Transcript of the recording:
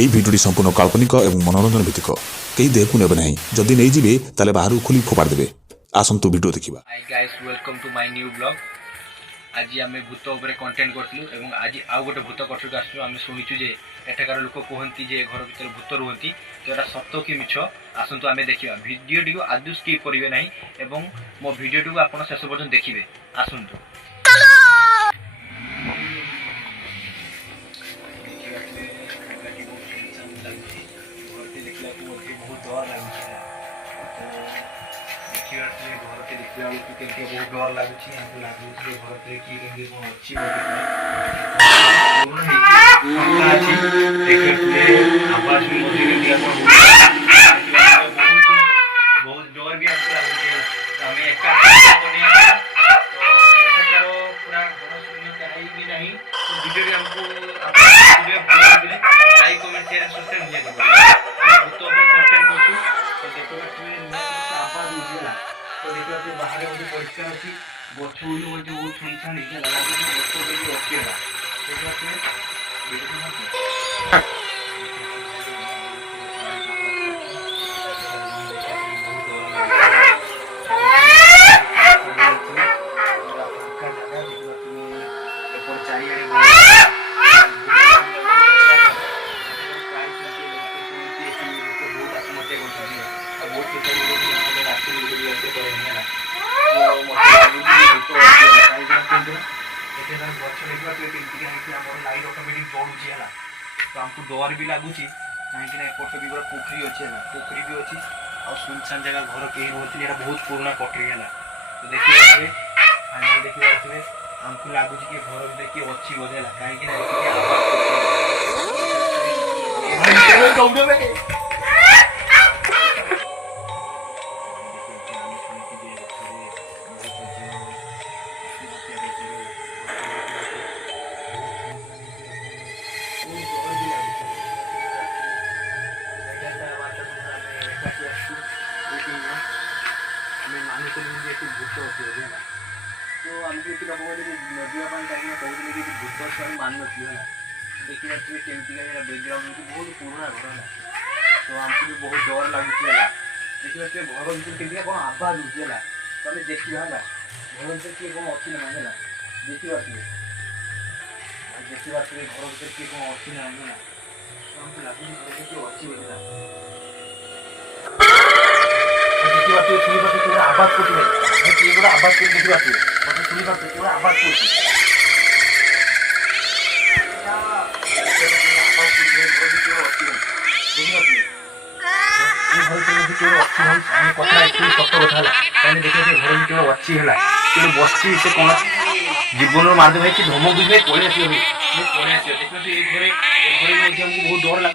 এই ভিডিওটি সম্পূর্ণ কাল্পনিক এবং মনোরঞ্জন ভিত্তিক কেହି দেহକୁ ନେବେ ନାହିଁ ଯଦି ନେଇଯିବେ ତାହେଲେ ବାହାରୁ ଖୋଲି ଫୋପାଡ଼ି ଦେବେ ଆସନ୍ତୁ ଭିଡ଼ିଓ ଦେଖିବା। Hi guys welcome to my new blog. आज आम भूत उपर कंटेंट करूँ और आज आउ गोटे भूत कथक आसू आम शुणुचु जे एठाकार लोक कहती जे घर भर भूत रुहति तो यहाँ सत कि मिछ आसतु आम देखा भिडियोटी को आदौ स्किप करेंगे ना और मो भिडियोटी को आप शेष पर्यटन देखिए आसतु। घर के देखा बहुत डर लगुच घर से किए कौन अच्छी बहुत डर भी आम एका पूरा घर शून्य भी ना भिडियो आमको लाइक कमेंट शेयर सब्सक्राइब नहीं भूत कंटेंट कर आवाज उठेगा तो देखिए बाहर गोटे परिष्कार अच्छी गछ बहुत छुणछाण रखेगा लाइट ऑटोमेटिक जलुची है तो आमको डर भी लगुच कहीं एपट भी गोटे पोखरी अच्छे पोखरी भी अच्छी और सुनसान जगह घर कहीं रोती बहुत पुराना कोठरी है तो देखिए फाइनाल देखिए आमको लगुच कि घर भी किए अच्छी बोधे कहीं भूत अच्छे तो आमको ये लोग नदिया कहीं कहते कि भूत अच्छे आम मान नी है देखिए केमती बैकग्राउंड बहुत पुराना घर है तो आमको भी बहुत डर लगुच देखिए घर भर के कौन आवाज उठी है तो आम देखा है घर भर किए कौन अच्छी ना है देखिए देखिए घर भर किए कौन अच्छी ना है तो आमको लगुच किए अच्छी बोली आवाज करते आवाज कर देखिए शुणी पार्टी आवाज कर देखिए घर भी अच्छी है बसी से कौन जीवन मार्ग भाई कि धमक भी पड़े आस देखिए बहुत डर लगे।